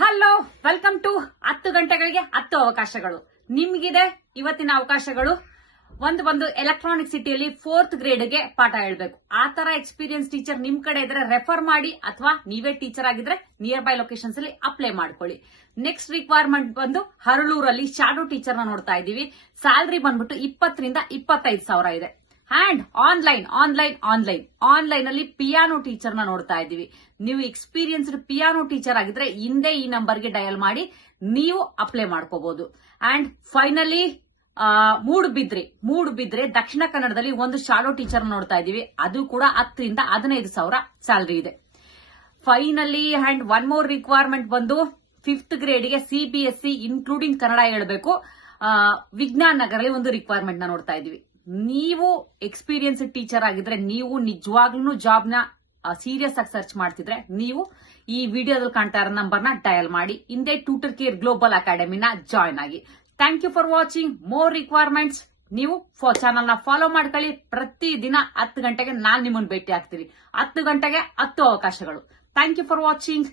Hello, welcome to 10 ಗಂಟೆಗಳಿಗೆ 10 ಅವಕಾಶಗಳು. ನಿಮ್ಗಿದೆ ಇವತ್ತಿನ ಅವಕಾಶಗಳು. ಒಂದು ಎಲೆಕ್ಟ್ರಾನಿಕ್ ಸಿಟಿಯಲ್ಲಿ 4th ಗ್ರೇಡ್ಗೆ ಪಾಠ ಹೇಳ್ಬೇಕು. ಆ ತರ ಎಕ್ಸ್ಪೀರಿಯನ್ಸ್ ಟೀಚರ್ ನಿಮ್ ಕಡೆ ಇದ್ರೆ ರೆಫರ್ ಮಾಡಿ, ಅಥವಾ ನೀವೇ ಟೀಚರ್ ಆಗಿದ್ರೆ ನಿಯರ್ ಬೈ ಲೊಕೇಶನ್ಸ್ ಅಲ್ಲಿ ಅಪ್ಲೈ ಮಾಡ್ಕೊಳ್ಳಿ. ನೆಕ್ಸ್ಟ್ ರಿಕ್ವೈರ್ಮೆಂಟ್ ಬಂದು ಹರಳೂರಲ್ಲಿ ಶಾಡೋ ಟೀಚರ್ ನ ನೋಡ್ತಾ ಇದೀವಿ. ಸ್ಯಾಲರಿ ಬಂದ್ಬಿಟ್ಟು 20 ರಿಂದ 25,000 ಇದೆ. ಅಂಡ್ ಆನ್ಲೈನ್ ಅಲ್ಲಿ ಪಿಯಾನೋ ಟೀಚರ್ ನ ನೋಡ್ತಾ ಇದೀವಿ. ನೀವು ಎಕ್ಸ್ಪೀರಿಯನ್ಸ್ಡ್ ಪಿಯಾನೋ ಟೀಚರ್ ಆಗಿದ್ರೆ ಹಿಂದೆ ಈ ನಂಬರ್ಗೆ ಡಯಲ್ ಮಾಡಿ ನೀವು ಅಪ್ಲೈ ಮಾಡ್ಕೋಬಹುದು. ಅಂಡ್ ಫೈನಲಿ ಮೂಡುಬಿದ್ರೆ ದಕ್ಷಿಣ ಕನ್ನಡದಲ್ಲಿ ಒಂದು ಶಾಡೋ ಟೀಚರ್ ನೋಡ್ತಾ ಇದೀವಿ. ಅದು ಕೂಡ 10 ರಿಂದ 15,000 ಸ್ಯಾಲರಿ ಇದೆ. Finally and one more requirement ಬಂದು 5th ಗ್ರೇಡ್ಗೆ CBSE ಇನ್ಕ್ಲೂಡಿಂಗ್ ಕನ್ನಡ ಹೇಳ್ಬೇಕು. ವಿಜ್ಞಾನ್ ನಗರಲ್ಲಿ ಒಂದು ರಿಕ್ವೈರ್ಮೆಂಟ್ ನ ನೋಡ್ತಾ ಇದೀವಿ. ನೀವು ಎಕ್ಸ್ಪೀರಿಯನ್ಸ್ ಟೀಚರ್ ಆಗಿದ್ರೆ, ನೀವು ನಿಜವಾಗ್ಲೂ ಜಾಬ್ ನ ಸೀರಿಯಸ್ ಆಗಿ ಸರ್ಚ್ ಮಾಡ್ತಿದ್ರೆ, ನೀವು ಈ ವಿಡಿಯೋದಲ್ಲಿ ಕಾಣ್ತಾ ಇರೋ ನಂಬರ್ ನ ಡಯಲ್ ಮಾಡಿ ಹಿಂದೆ ಟ್ಯೂಟರ್ ಕೇರ್ ಗ್ಲೋಬಲ್ ಅಕಾಡೆಮಿನ ಜಾಯ್ನ್ ಆಗಿ. Thank you for watching. More requirements ನೀವು ಚಾನಲ್ ನ ಫಾಲೋ ಮಾಡ್ಕೊಳ್ಳಿ. ಪ್ರತಿದಿನ 10 ಗಂಟೆಗೆ ನಾನ್ ನಿಮ್ಮನ್ನು ಭೇಟಿ ಆಗ್ತೀನಿ. 10 ಗಂಟೆಗೆ 10 ಅವಕಾಶಗಳು. Thank you for watching.